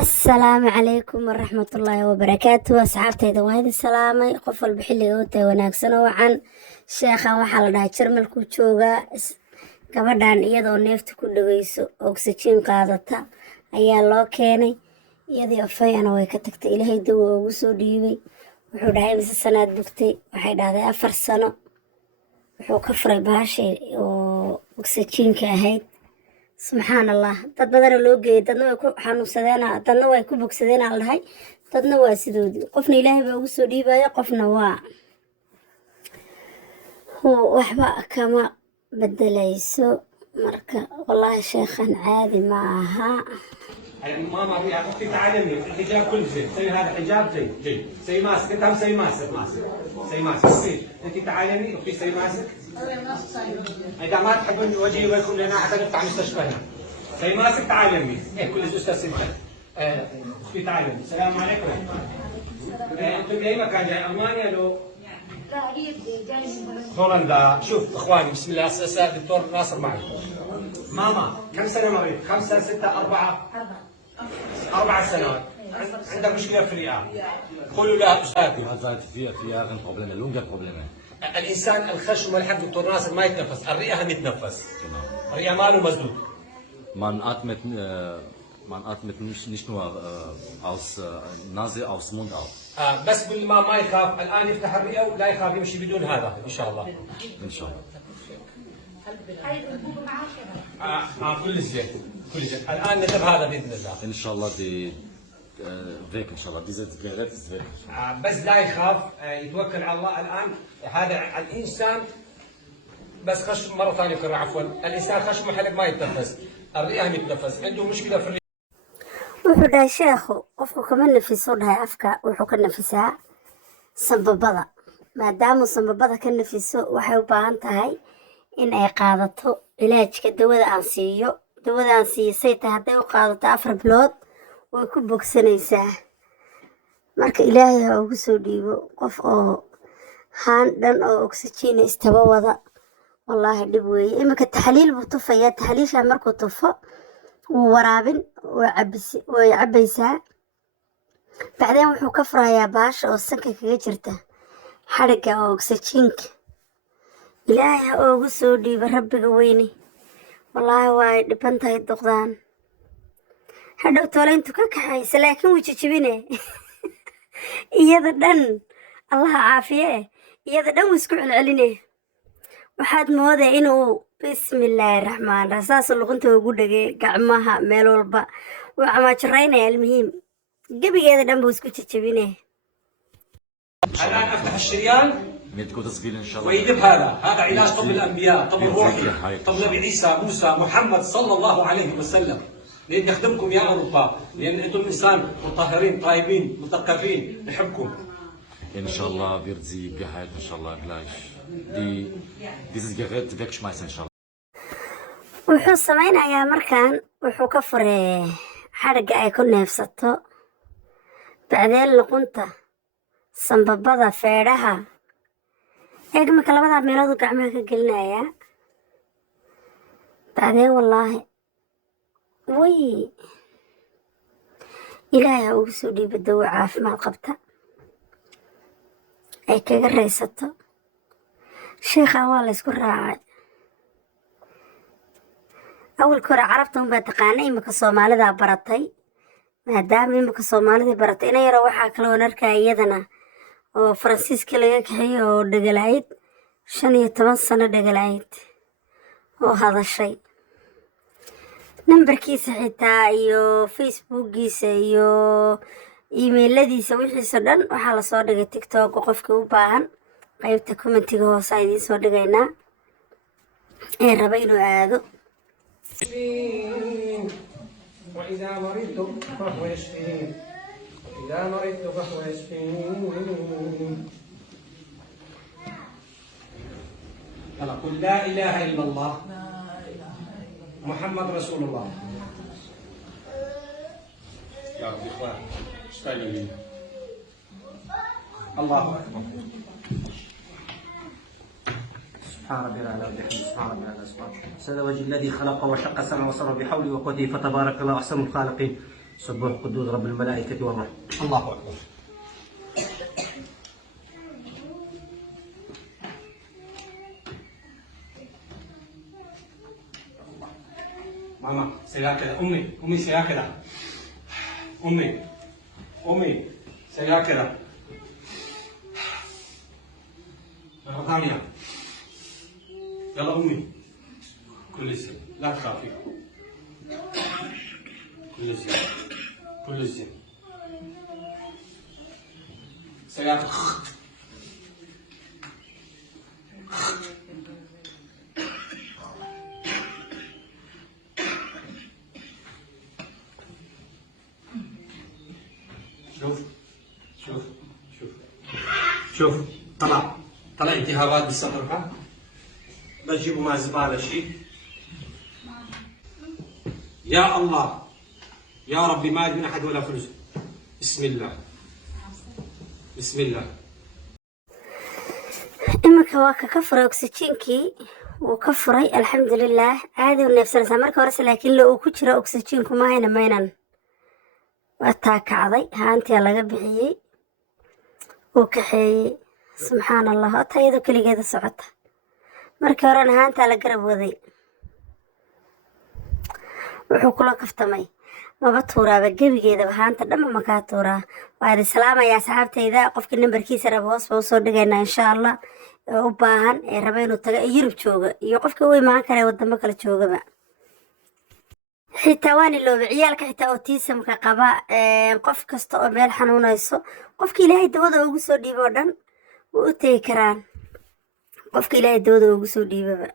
السلام عليكم ورحمة الله وبركاته. أصحابتي وايد السلامي قفل بحلي أوتي وناكسن وعن شيخا وحال دا جرمل كوجوغا gabadhan iyadoo neefta ku dhageyso oxygen qaadata ayaa loo keenay iyadoo afayana way ka tagtay ilaahay dawo ugu soo dhiibay wuxuu dhahay mise sanaad bugtay waxay dhahday 4 sano wuxuu ka furay baashay oo oxygen ka ahayd subhanallah dad badan loo geeyay dadna way ku xanuunsadeen dadna way ku bogsadeen aan lahay dadna waa sidoodii qofna ilaahay baa ugu soo dhiibaya qofna waa waxba kama بدليسو مركا والله شيخا عادي معها. ماما اختي تعلمي الحجاب كل زين، سوي هذا حجاب جيد، سوي ماسك، انت هم سوي ماسك، سوي ماسك، انت تعلمي اختي سوي ماسك. اذا ما تحبون وجهي وجهكم لنا حتى نفتح مستشفى هنا. سوي ماسك تعلمي، كل استاذ سنتين. اختي تعلمي، السلام عليكم. انتم باي مكان جاي المانيا لو؟ لا هي جاي من هولندا. شوف اخواني بسم الله دكتور ناصر معي. ماما كم سنه مريض؟ 5 6 4 4 سنوات. عندك مشكله في الرئه. قولوا لها استاذي. في اغن بروبليم لونجا بروبليم. الانسان الخشم والحد دكتور ناصر ما يتنفس، الرئه هم يتنفس. الرئه ماله مسدود. Man atmet nicht nur aus Nase, aus Mund auch. بس بالماء ما يخاف، الان يفتح الرئه ولا يخاف يمشي بدون هذا ان شاء الله. ان شاء الله. كل زين كل زين، الان نذهب هذا باذن الله. ان شاء الله دي فيك ان شاء الله دي زيت فيك. بس لا يخاف، يتوكل على الله الان. هذا الانسان بس خشم مره ثانيه كرر عفوا، الانسان خشمه حلق ما يتنفس، الرئه يتنفس، عنده مشكله في الرئه. wuxuu dhahay sheekhu qofku kama nafiso dhahay afka wuxuu ka nafisaa sanbabada maadaama sanbabada ka nafiso waxay u baahan tahay in ay qaadato ilaajka dawada aan siisay haday u qaadato 4 bilood way ku bogsanaysaa marka ilaahay ha ugu soo dhiibo qof oo haan dhan oo oxygen istaba wada wallahi dhib weeye imika taxliil buu tufayaa taxliisha markuu tufo waraabin way cabaysaa bacdeen wuxuu ka furayaa baasha oo sanka kaga jirta xariga oo oxygenka ilaahay ha ugu soo dhiibo rabbiga weyne wallaahi way dhiban tahay duqdaan hadhow toolayntu ka kaxaysa laakiin wuu jijibine iyada dhan allah caafiye iyada dhan wuu isku celceline waxaad moodaa inuu bismillaahi raxmaani raxiim saas luqunta ugu dhagay gacmaha meel walba waa amaajiraynaya almuhiim gabigeeda dhan buu isku jijibinaya. الان افتح الشريان ان شاء الله ويجيب هذا علاج طب الانبياء، طب الروحي، طب نبي عيسى موسى محمد صلى الله عليه وسلم، لان يخدمكم يا اوروبا، لان انتم انسان مطهرين طيبين مثقفين نحبكم. ان شاء الله wird sie geheilt ان شاء الله gleich. Dieses Gerät wegschmeißen ان شاء الله. wuxuu samaynayaa markaan wuxuu ka furay xariga ay ku neefsato bacdeen luqunta sanbabada feedhaha eegmaka labada meelood gacmaha ka gelinayaa bacdeen wallaahi way ilaahay ha ugu soo dhiibo dawo caafimaad qabta ay kaga raysato sheekha waa la isku raacay awalka hore carabta unbaa taqaana imika soomaalida baratay maadaama imika soomaalidii baratay ina yaro waxaa kale oon arkaya iyadana oo faransiiska laga kaxeeyey oo dhagalayd 15 sano dhagalayd oo hadashay nambarkiisa xitaa iyo facebookiisa iyo iimayladiisa wixiisa dhan waxaa lasoo dhigay tiktok qofkii u baahan qaybta commentiga hoose aan idiin soo dhigaynaa ee raba inuu aado. وإذا مرضت فهو يشفين، وإذا مرضت فهو يشفين. يلا قل لا إله إلا الله محمد رسول الله. يا رب إخوان اشتغلوا الله أكبر. سبحان ربي الأعلى وبحمده سبحان ربي الأعلى سبحان سيد وجه الذي خلق وشق السمع وصر بحوله وقوته فتبارك الله أحسن الخالقين. سبوح قدوس رب الملائكة والروح. الله أكبر. ماما سيا كده، أمي سيا كده، أمي سيا كده. مرة ثانية. يلا أمي. كل شيء لا تخافي. كل شيء. سيا شوف طلع التهابات بالصدر ها، بجيبوا مع الزبالة شيء. يا الله يا ربي ما من أحد ولا فلوس. بسم الله. iminka waa ka furay oksijiinkii wuu ka furay alxamdulilaah caadi u neefsanaysaa marka horese laakiin lo uu ku jiro oksijiinku mahayna maynan waa taa kacday haantiyaa laga bixiyey wuu kaxeeyey subxaan allah oo taa iyadoo keligeeda socota markii horena haantaa la garab waday wuxuu kula kaftamay maba tuuraaba gebigeedaba haanta dhanba makaa tuuraa waa idin salaamaya asxaabtayda qofkii nambarkiisa raba hoos baa usoo dhigaynaa insha allah ee u baahan ee raba inuu tago ee yurub jooga iyo qofkii u imaan kara ee wadamo kale joogaba xitaa waan ilooba ciyaalka xitaa autismka qaba qof kasta oo meel xanuunayso qofka ilaahay dawada ugu soo dhiibo oo dhan wuu u tegi karaan qofka ilaahay dawada ugu soo dhiibaba